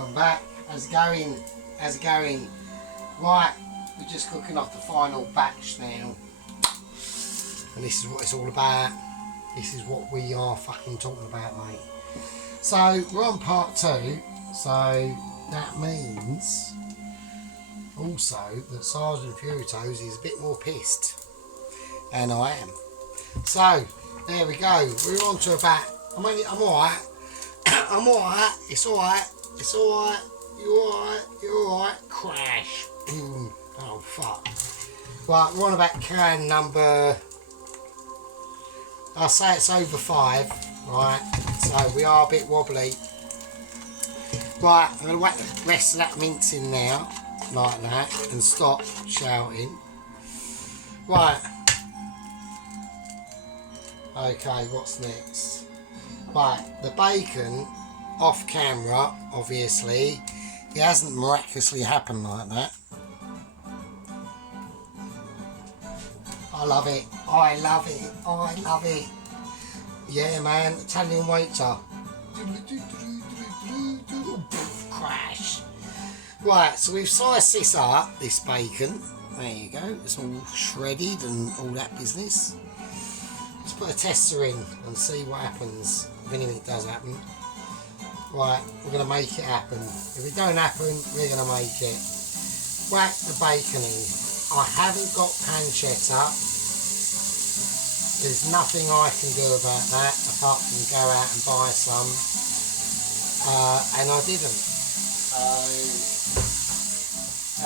welcome back. How's it going? How's it going? Right, we're just cooking off the final batch now. And this is what it's all about. This is what we are fucking talking about, mate. So, we're on part 2. So, that means also that Sergeant Furitoes is a bit more pissed. And I am. So, there we go. We're on to a bat. I'm alright. I'm alright. It's alright. It's alright. You're alright. You're alright. Crash. Boom. Oh, fuck. Right, we're on about can number... I'll say it's over 5. Right. So, we are a bit wobbly. Right, I'm going to whack the rest of that mince in now. Like that. And stop shouting. Right. Okay, what's next? Right, the bacon, off camera, obviously, it hasn't miraculously happened like that. I love it, I love it, I love it. Yeah, man, Italian waiter. Crash. Right, so we've sliced this up, this bacon. There you go, it's all shredded and all that business. Let's put a tester in and see what happens if anything does happen. Right, we're going to make it happen. If it don't happen, we're going to make it. Whack the bacon in. I haven't got pancetta. There's nothing I can do about that apart from go out and buy some. And I didn't.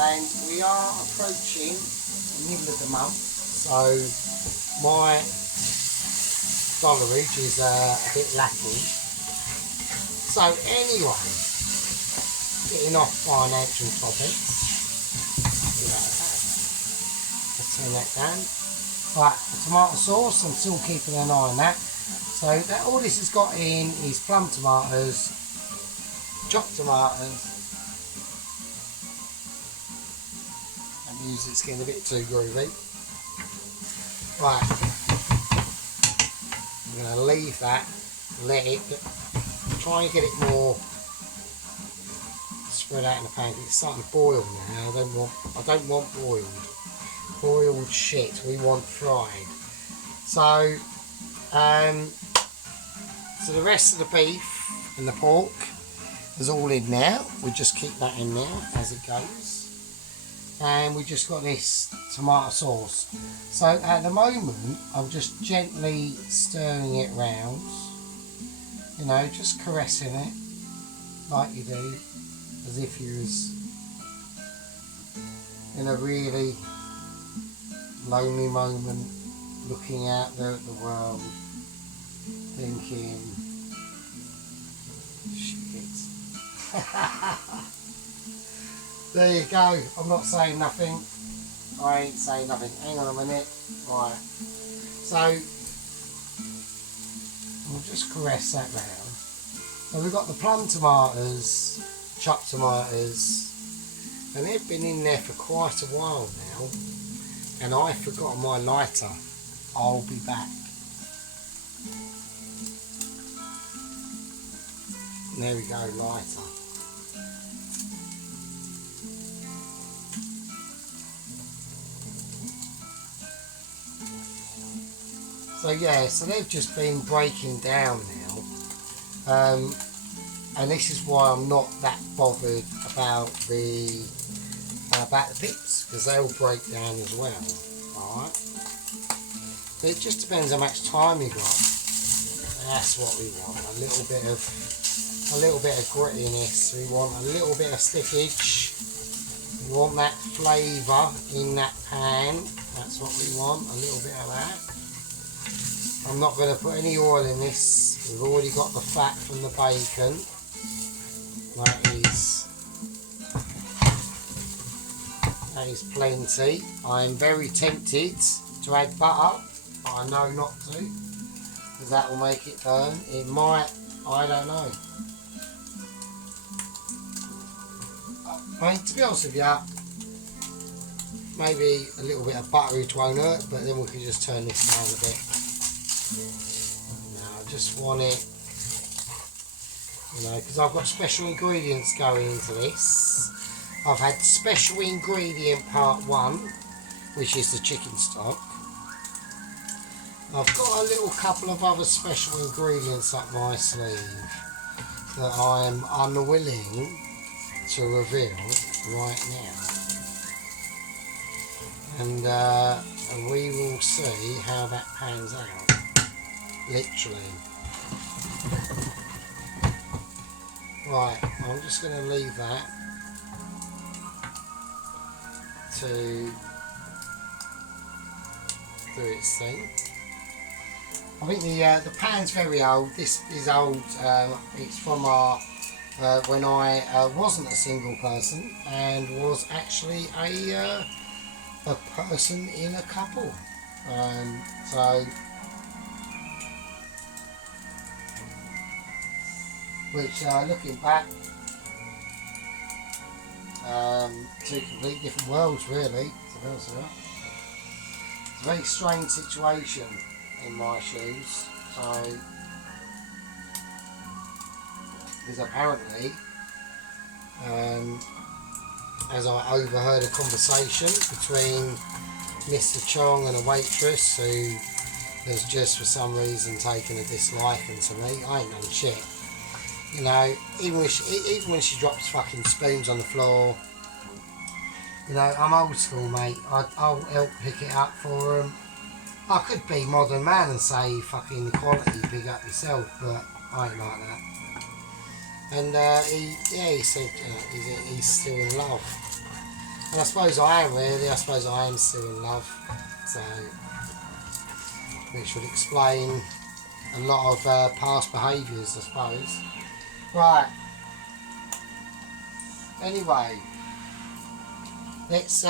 And we are approaching the middle of the month. So my dollarage is a bit lacking. So anyway, getting off financial topics. Let's turn that down. Right, the tomato sauce, I'm still keeping an eye on that. So that, all this has got in is plum tomatoes, chopped tomatoes. That music's getting a bit too groovy. Right. I'm going to leave that, let it, try and get it more spread out in the pan. It's starting to boil now. I don't want boiled. Boiled shit. We want fried. So, so the rest of the beef and the pork is all in now. We just keep that in there as it goes. And we just got this tomato sauce. So at the moment I'm just gently stirring it round, you know, just caressing it like you do, as if you was in a really lonely moment, looking out there at the world, thinking, shit. There you go. I'm not saying nothing. I ain't saying nothing. Hang on a minute. Right. So, we'll just caress that round. So we've got the plum tomatoes, chopped tomatoes, and they've been in there for quite a while now. And I've forgotten my lighter. I'll be back. And there we go, lighter. So yeah, so they've just been breaking down now, and this is why I'm not that bothered about the bits, because they'll break down as well. All right, but it just depends how much time you got. That's what we want. A little bit of grittiness. We want a little bit of stickage. We want that flavour in that pan. That's what we want. A little bit of that. I'm not going to put any oil in this. We've already got the fat from the bacon. That is plenty. I am very tempted to add butter, but I know not to, because that will make it burn. It might, I don't know. I mean, to be honest with you, maybe a little bit of butterage won't hurt, but then we can just turn this down a bit. No, I just want it You know, because I've got special ingredients going into this. I've had special ingredient part 1, which is the chicken stock. I've got a little couple of other special ingredients up my sleeve that I'm unwilling to reveal right now. And we will see how that pans out. Literally. Right, I'm just going to leave that to do its thing. I think the pan's very old. This is old. It's from our when I wasn't a single person and was actually a person in a couple. So, which looking back, two complete different worlds, really. To be honest with you. It's a very strange situation in my shoes. So, because apparently, as I overheard a conversation between Mr. Chong and a waitress who has just for some reason taken a disliking to me. I ain't done shit. You know, even when she drops fucking spoons on the floor, you know, I'm old school, mate. I'll help pick it up for them. I could be modern man and say fucking equality, big up yourself, but I ain't like that. And he said, you know, he's still in love. And I suppose I am really, I suppose I am still in love. So, which would explain a lot of past behaviours, I suppose. Right. Anyway, let's,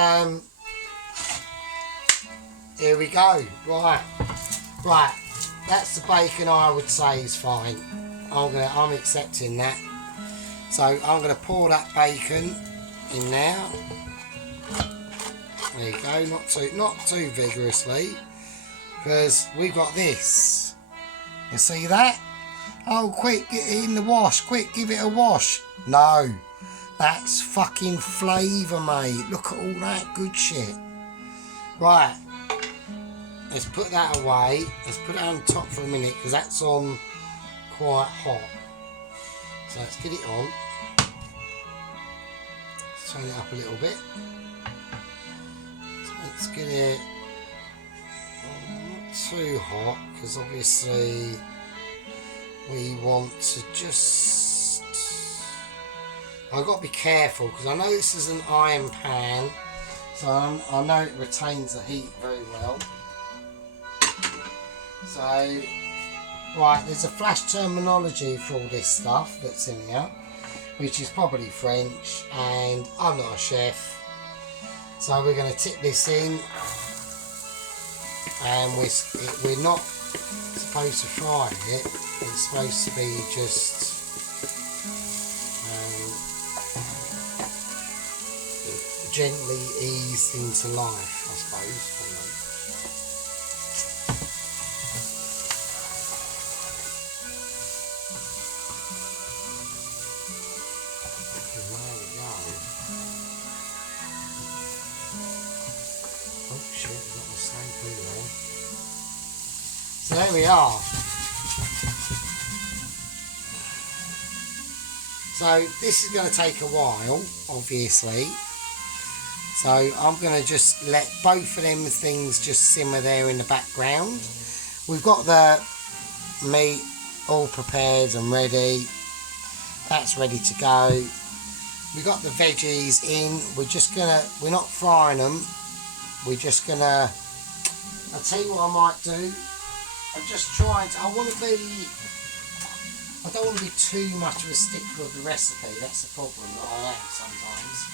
here we go. Right, that's the bacon I would say is fine. I'm accepting that. So I'm going to pour that bacon in now. There you go, not too vigorously, because we've got this. You see that? Oh, quick, get it in the wash. Quick, give it a wash. No, that's fucking flavour, mate. Look at all that good shit. Right, let's put that away. Let's put it on top for a minute, because that's on quite hot. So let's get it on. Let's turn it up a little bit. So let's get it not too hot, because obviously we want to just... I've got to be careful, because I know this is an iron pan, so I know it retains the heat very well. So, right, there's a flash terminology for all this stuff that's in here, which is probably French, and I'm not a chef. So we're going to tip this in, and we're not supposed to fry it. It's supposed to be just gently eased into life, I suppose. So there we are. So this is going to take a while, obviously. So I'm going to just let both of them things just simmer there in the background. We've got the meat all prepared and ready. That's ready to go. We've got the veggies in. We're not frying them. We're just going to, I'll tell you what I might do. I'm just trying to, I don't want to be too much of a stickler of the recipe. That's the problem that I am sometimes.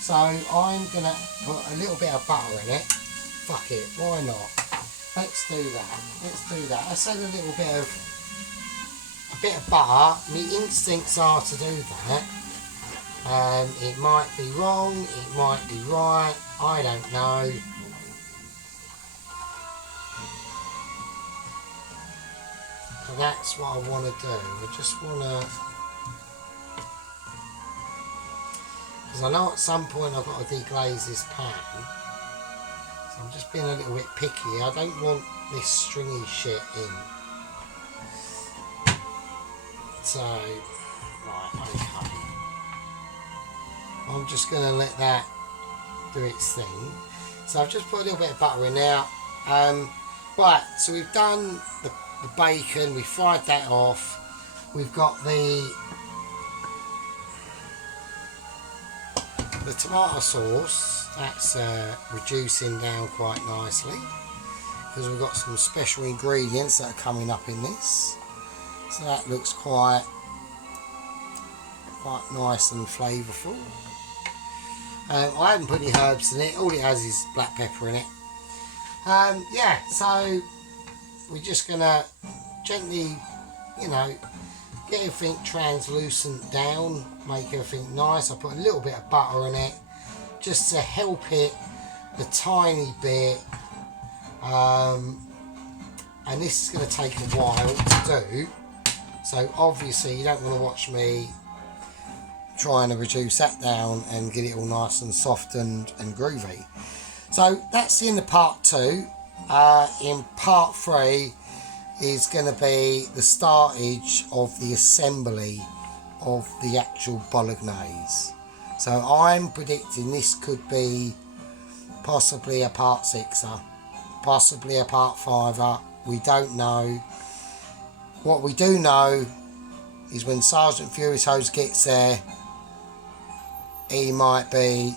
So I'm going to put a little bit of butter in it. Fuck it, why not? Let's do that. Let's add a little bit of butter. My instincts are to do that. It might be wrong, it might be right, I don't know. So that's what I want to do. I just want to because I know at some point I've got to deglaze this pan. So I'm just being a little bit picky. I don't want this stringy shit in. So, right, okay. I'm just going to let that do its thing. So I've just put a little bit of butter in now. Right, so we've done the bacon, we fried that off. We've got the tomato sauce, that's reducing down quite nicely because we've got some special ingredients that are coming up in this. So that looks quite nice and flavourful. I haven't put any herbs in it, all it has is black pepper in it. Yeah, so we're just going to gently, you know, get everything translucent down, make everything nice. I put a little bit of butter in it just to help it a tiny bit. And this is going to take a while to do. So obviously you don't want to watch me trying to reduce that down and get it all nice and soft and groovy. So that's the end of part 2. In part 3 is going to be the startage of the assembly of the actual bolognese. So I'm predicting this could be possibly a part 6er, possibly a part 5er. We don't know. What we do know is when Sergeant Furiosos gets there, he might be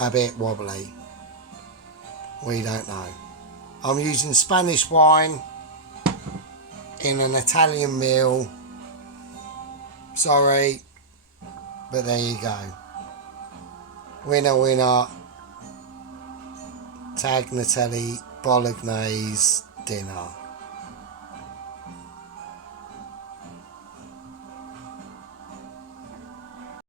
a bit wobbly. We don't know. I'm using Spanish wine in an Italian meal. Sorry, but there you go. Winner, winner. Tagliatelle bolognese dinner.